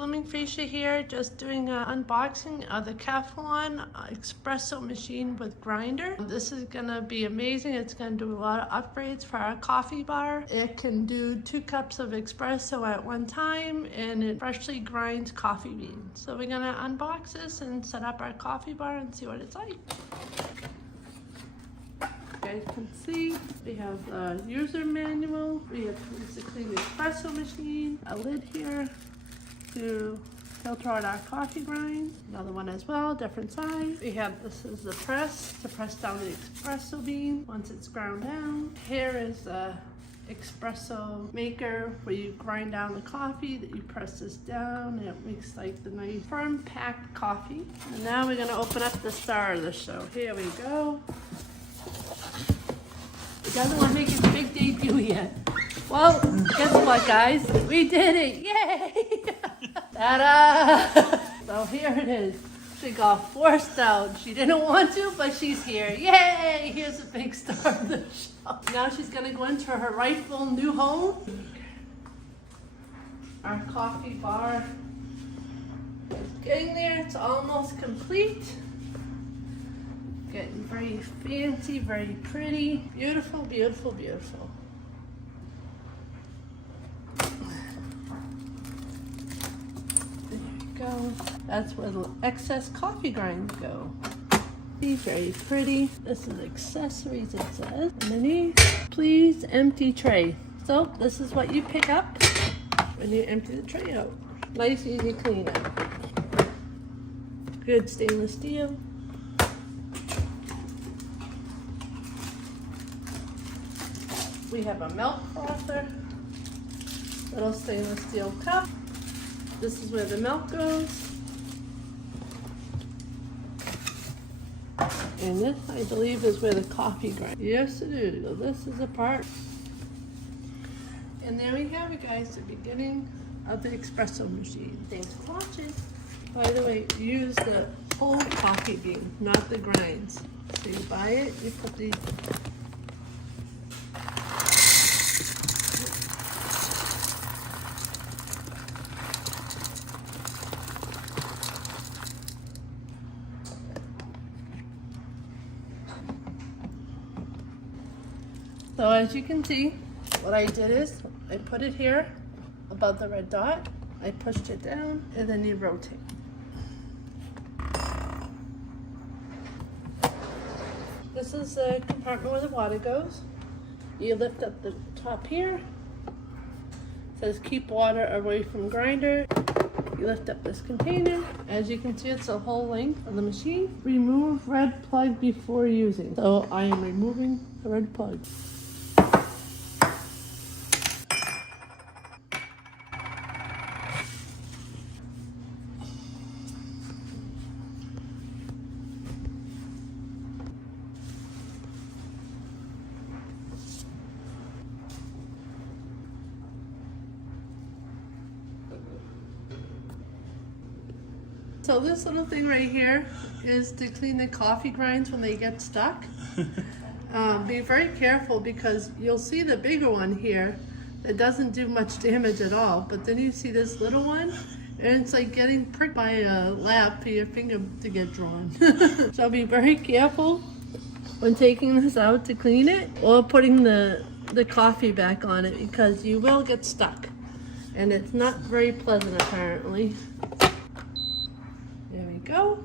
Blooming Fascia here, just doing an unboxing of the Calphalon Espresso machine with grinder. This is gonna be amazing. It's gonna do a lot of upgrades for our coffee bar. It can do 2 cups of espresso at one time, and it freshly grinds coffee beans. So we're gonna unbox this and set up our coffee bar and see what it's like. You guys can see we have a user manual. We have tools to clean the espresso machine, a lid here to filter out our coffee grinds, another one as well, different size. We have, this is the press to press down the espresso bean once it's ground down. Here is the espresso maker where you grind down the coffee, that you press this down and it makes like the nice firm packed coffee. And now we're gonna open up the star of the show. Here we go. It doesn't want to make its big debut yet. Well, guess what, guys? We did it! Yay! Ta-da! So here it is. She got forced out. She didn't want to, but she's here. Yay! Here's a big star of the show. Now she's gonna go into her rightful new home. Our coffee bar is getting there. It's almost complete. Getting very fancy, very pretty. Beautiful, beautiful, beautiful. There we go. That's where the excess coffee grinds go. See, very pretty. This is accessories, it says. Underneath, please empty tray. So this is what you pick up when you empty the tray out. Nice, easy cleanup. Good stainless steel. We have a milk frother, little stainless steel cup. This is where the milk goes. And this, I believe, is where the coffee grinds. Yes, it is. So this is a part. And there we have it, guys, the beginning of the espresso machine. Thanks for watching. By the way, use the whole coffee bean, not the grinds. So you buy it, you put the So as you can see, what I did is I put it here above the red dot, I pushed it down, and then you rotate. This is the compartment where the water goes. You lift up the top here. It says keep water away from grinder. You lift up this container. As you can see, it's the whole length of the machine. Remove red plug before using. So I am removing the red plug. So this little thing right here is to clean the coffee grinds when they get stuck. Be very careful because you'll see the bigger one here that doesn't do much damage at all, but then you see this little one and it's like getting pricked by a lap for your finger to get drawn. So be very careful when taking this out to clean it or putting the coffee back on it, because you will get stuck and it's not very pleasant apparently. There we go.